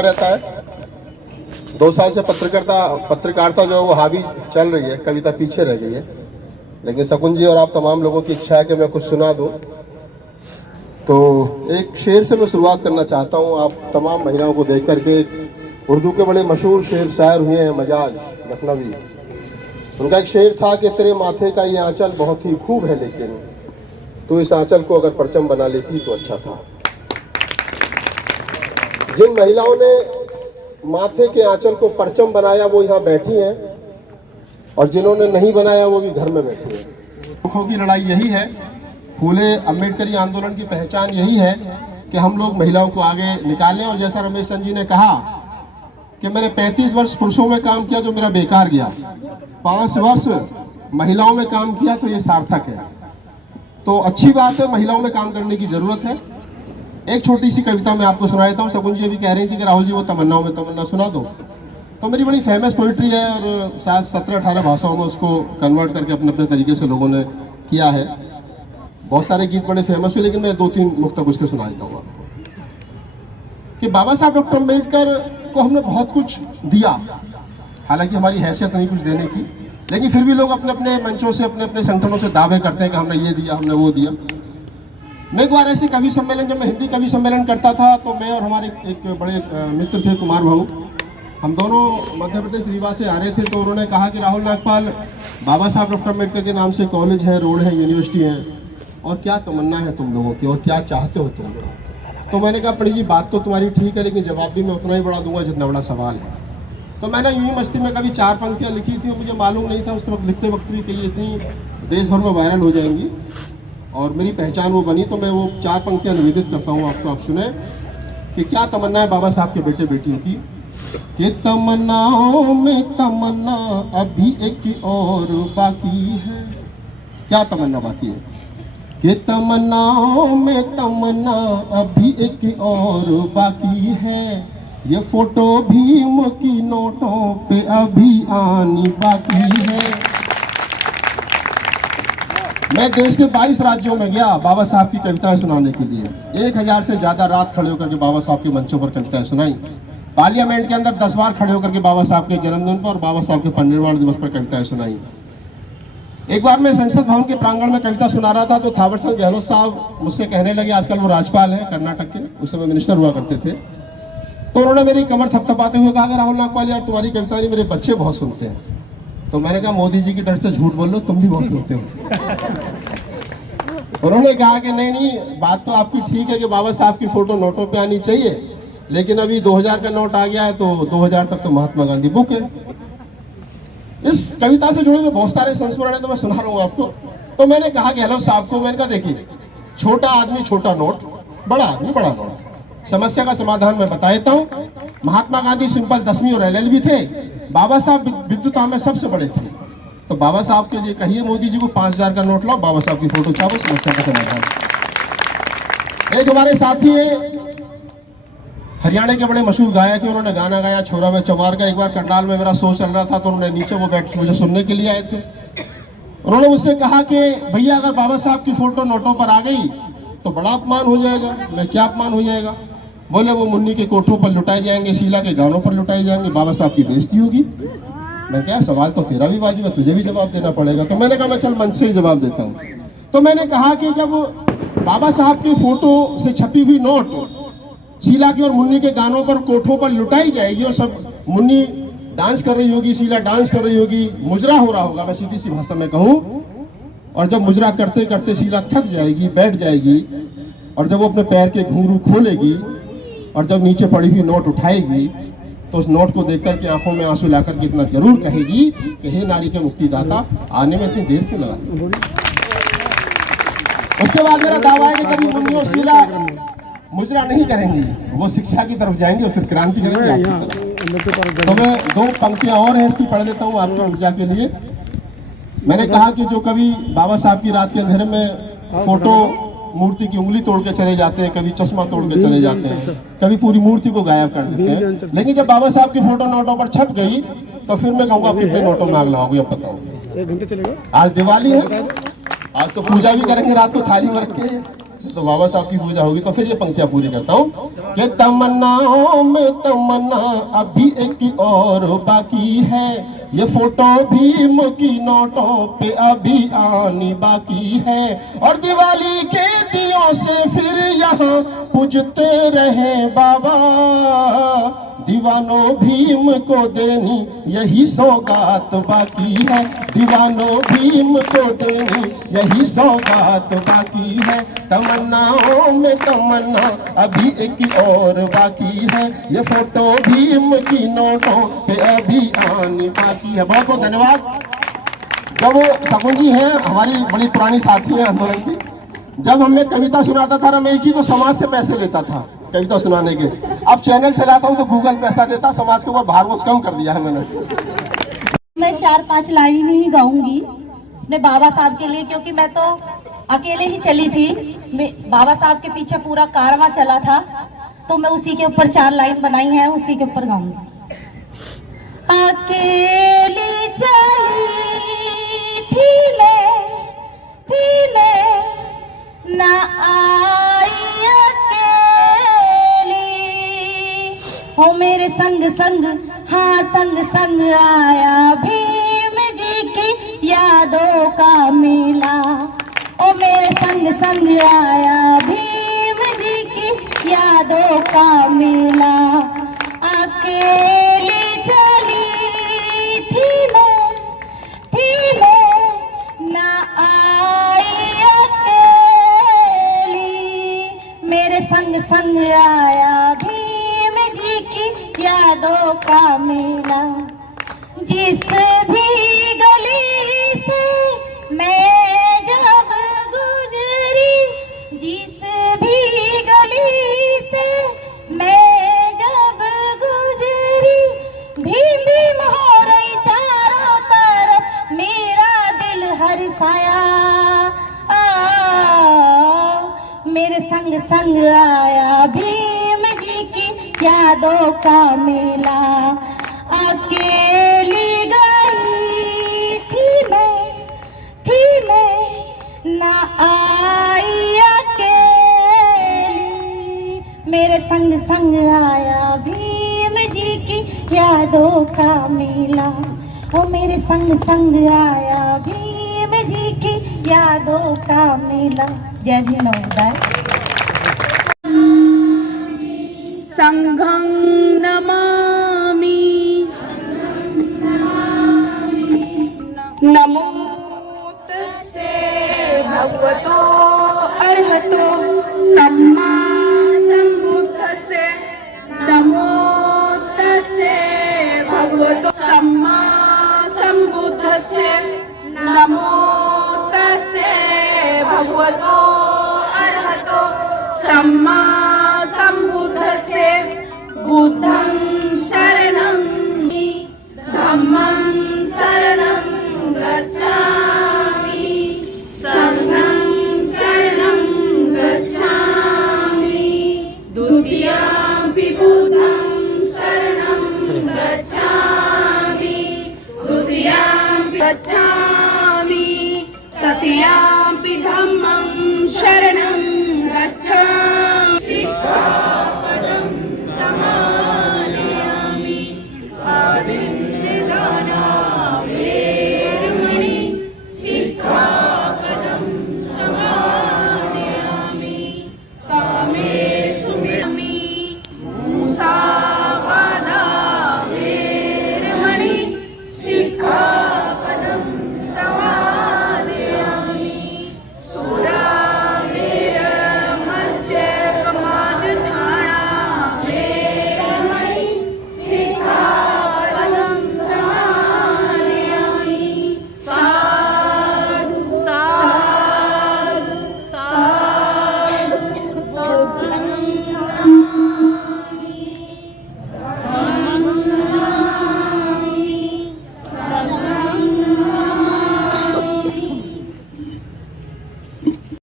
रहता है 2 साल से पत्रकारिता जो है वो हावी चल रही है, कविता पीछे रह गई है। लेकिन शकुन जी और आप तमाम लोगों की इच्छा है कि मैं कुछ सुना दूं, तो एक शेर से मैं शुरुआत करना चाहता हूं। आप तमाम महिलाओं को देख करके, उर्दू के बड़े मशहूर शेर शायर हुए हैं मजाज लखनवी, उनका एक शेर था कि तेरे माथे का ये आंचल बहुत ही खूब है, लेकिन तू इस आंचल को अगर परचम बना लेती तो अच्छा था। जिन महिलाओं ने माथे के आंचल को परचम बनाया वो यहाँ बैठी हैं, और जिन्होंने नहीं बनाया वो भी घर में बैठी हैं। दुखों की लड़ाई यही है, फूले अम्बेडकरी आंदोलन की पहचान यही है कि हम लोग महिलाओं को आगे निकालें। और जैसा रमेश चंद जी ने कहा कि मैंने 35 वर्ष पुरुषों में काम किया जो मेरा बेकार गया, 5 वर्ष महिलाओं में काम किया तो ये सार्थक है। तो अच्छी बात है, महिलाओं में काम करने की जरूरत है। एक छोटी सी कविता मैं आपको सुना देता हूँ। शकुन जी अभी कह रही थी कि राहुल जी वो तमन्नाओं में तमन्ना सुना दो, तो मेरी बड़ी फेमस पोइट्री है और शायद 17-18 भाषाओं में उसको कन्वर्ट करके अपने अपने तरीके से लोगों ने किया है। बहुत सारे गीत बड़े फेमस हुए, लेकिन मैं 2-3 मुक्तब उसके सुना देता हूँ आपको। कि बाबा साहब डॉक्टर अम्बेडकर को हमने बहुत कुछ दिया, हालांकि हमारी हैसियत नहीं कुछ देने की, लेकिन फिर भी लोग अपने अपने मंचों से, अपने अपने संगठनों से दावे करते हैं कि हमने ये दिया, हमने वो दिया। मैं एक बार ऐसे कवि सम्मेलन, जब मैं हिंदी कवि सम्मेलन करता था, तो मैं और हमारे एक बड़े मित्र थे कुमार भाऊ, हम दोनों मध्य प्रदेश रीवा से आ रहे थे। तो उन्होंने कहा कि राहुल नागपाल, बाबा साहब डॉक्टर अम्बेडकर के नाम से कॉलेज है, रोड है, यूनिवर्सिटी है, और क्या तमन्ना है तुम लोगों की और क्या चाहते हो तुम लोग। तो मैंने कहा पंडित जी बात तो तुम्हारी ठीक है, लेकिन जवाब भी मैं उतना ही बड़ा दूंगा जितना बड़ा सवाल है। तो मैंने यूं ही मस्ती में कभी 4 पंक्तियाँ लिखी थी, मुझे मालूम नहीं था उस वक्त लिखते वक्त भी कि ये इतनी देश भर में वायरल हो जाएंगी और मेरी पहचान वो बनी। तो मैं वो 4 पंक्तियाँ निवेदित करता हूँ आपको, आप सुने कि क्या तमन्ना है बाबा साहब के बेटे बेटियों की। कि तमन्नाओं में तमन्ना अभी एक और बाकी है। क्या तमन्ना बाकी है? कि तमन्नाओं में तमन्ना अभी एक और बाकी है, ये फोटो भीम की नोटों पे अभी आनी बाकी है। मैं देश के 22 राज्यों में गया बाबा साहब की कविताएं सुनाने के लिए। 1000 से ज्यादा रात खड़े होकर के बाबा साहब के मंचों पर कविताएं सुनाई। पार्लियामेंट के अंदर 10 बार खड़े होकर के बाबा साहब के जन्मदिन पर और बाबा साहब के परिनिर्वाण दिवस पर कविताएं सुनाई। एक बार मैं संसद भवन के प्रांगण में कविता सुना रहा था, तो थावरचंद गहलोत साहब मुझसे कहने लगे, आजकल वो राज्यपाल हैं कर्नाटक के, उस समय मिनिस्टर हुआ करते थे। तो उन्होंने मेरी कमर थपथपाते हुए कहा, राहुल नागपाल यार तुम्हारी कविता नहीं मेरे बच्चे बहुत सुनते हैं। तो मैंने कहा मोदी जी की डर से झूठ बोल लो, तुम भी बहुत सुनते हो। उन्होंने कहा कि नहीं, बात तो आपकी ठीक है कि बाबा साहब की फोटो नोटों पे आनी चाहिए, लेकिन अभी 2000 का नोट आ गया है, तो 2000 तक तो महात्मा गांधी बुक है। इस कविता से जुड़े हुए बहुत सारे संस्मरण है, तो मैं सुना रहा हूँ आपको। तो मैंने कहा गहलोत साहब को, मैंने कहा देखिए, छोटा आदमी छोटा नोट, बड़ा आदमी बड़ा नोट, समस्या का समाधान मैं बता देता हूँ। महात्मा गांधी सिंपल 10वीं और LLB थे, बाबा साहब विद्युता में सबसे बड़े थे। तो बाबा साहब के लिए कहिए मोदी जी को 5000 का नोट लाओ, बाबा साहब की फोटो छापो, समस्या का समाधान। एक हमारे साथी है हरियाणा के बड़े मशहूर गायक है, उन्होंने गाना गाया छोरा में चमार का। एक बार करनाल में मेरा शो चल रहा था, तो उन्होंने नीचे वो बैठ मुझे सुनने के लिए आए थे। उन्होंने मुझसे कहा कि भैया अगर बाबा साहब की फोटो नोटों पर आ गई तो बड़ा अपमान हो जाएगा। मैं क्या अपमान हो जाएगा? बोले वो मुन्नी के कोठों पर लुटाए जाएंगे, शीला के गानों पर लुटाए जाएंगे, बाबा साहब की बेइज्जती होगी। मैं क्या, सवाल तो तेरा भी वाजिब है, तुझे भी जवाब देना पड़ेगा। तो मैंने कहा मैं चल मंच से ही जवाब देता हूँ। तो मैंने कहा कि जब बाबा साहब की फोटो से छपी हुई नोट शीला के और मुन्नी के गानों पर कोठों पर लुटाई जाएगी और सब मुन्नी डांस कर रही होगी, शीला डांस कर रही होगी, मुजरा हो रहा होगा, मैं सीधी सी भाषा में कहूँ, और जब मुजरा करते करते शीला थक जाएगी, बैठ जाएगी, और जब वो अपने पैर के घुंघरू खोलेगी और जब नीचे पड़ी हुई नोट उठाएगी, तो उस नोट को देखकर के आंखों में आंसू लाकर के इतना जरूर कहेगी कि हे नारी के मुक्तिदाता, आने में इतनी देर क्यों लगा। उसके बाद मेरा दावा है कि कभी मुन्नी और शीला मुजरा नहीं करेंगी, वो शिक्षा की तरफ जाएंगे और फिर क्रांति करेंगे। तो मैं 2 पंक्तियां और हैं, इसकी पढ़ देता हूँ आपको ऊर्जा के लिए। मैंने कहा कि जो कभी बाबा साहब की रात के अंधेरे में फोटो मूर्ति की उंगली तोड़ के चले जाते हैं, कभी चश्मा तोड़ के चले जाते हैं, कभी पूरी मूर्ति को गायब कर देते हैं, लेकिन जब बाबा साहब की फोटो नोटों पर छप गई तो फिर मैं कहूँगा कितने नोटों में आग लगाओगे अब बताओ। 1 घंटे चलेगा। आज दिवाली है, आज तो पूजा भी करेंगे, रात को थाली में रख के तो बाबा साहब की पूजा होगी, तो फिर ये पंक्तियां पूरी करता हूँ कि तमन्नाओं में तमन्ना अभी एक और बाकी है, ये फोटो भीम की नोटों पे अभी आनी बाकी है, और दिवाली के दियों से फिर यहाँ पूजते रहे बाबा, दीवानो भीम को देनी यही सौगात बाकी है, दीवानो भीम को देनी यही सौगात बाकी है, तमन्नाओं में तमन्ना अभी एक और बाकी है, ये फोटो भीम की नोटों पे अभी आनी बाकी है। बहुत बहुत धन्यवाद। जब शकुन जी हैं हमारी बड़ी पुरानी साथी है आंदोलन की, जब हमें कविता सुनाता था रमेश जी तो समाज से पैसे लेता था कविता सुनाने के, अब चैनल चलाता हूँ तो गूगल पैसा देता, समाज के ऊपर भार बोझ कम कर दिया है मैंने। मैं 4-5 लाइन ही गाऊंगी अपने बाबा साहब के लिए, क्योंकि मैं तो अकेले ही चली थी, बाबा साहब के पीछे पूरा कारवां चला था, तो मैं उसी के ऊपर 4 लाइन बनाई है, उसी के ऊपर गाऊंगी। अकेली चली थी मैं ना आई अकेली, हो मेरे संग संग, हाँ संग संग आया भीम जी की यादों का मेला, ओ मेरे संग संग आया भीम जी की यादों का मेला, अकेली चली थी मैं ना आई अकेली, मेरे संग संग आया भीम जी की यादों का मेला, जिस भी गली से मैं जब गुजरी, जिस भी गली से मैं जब गुजरी, भीम भीम हो रही चारों तरफ, मेरा दिल हर्षाया, मेरे संग संग आया भीम जी की यादों का मेला, अकेली गई थी मैं ना आई अकेली, मेरे संग संग आया भीम जी की यादों का मेला, ओ मेरे संग संग आया भीम जी की यादों का मेला। जय भीम नमोदाय। संघं नमामि, नमो तस्से भगवतो अर्हतो सम्मा सम्बुद्धस्से, नमो तस्से भगवतो सम्मा सम्बुद्धस्से, नमो तस्से भगवतो अर्हतो सम्मा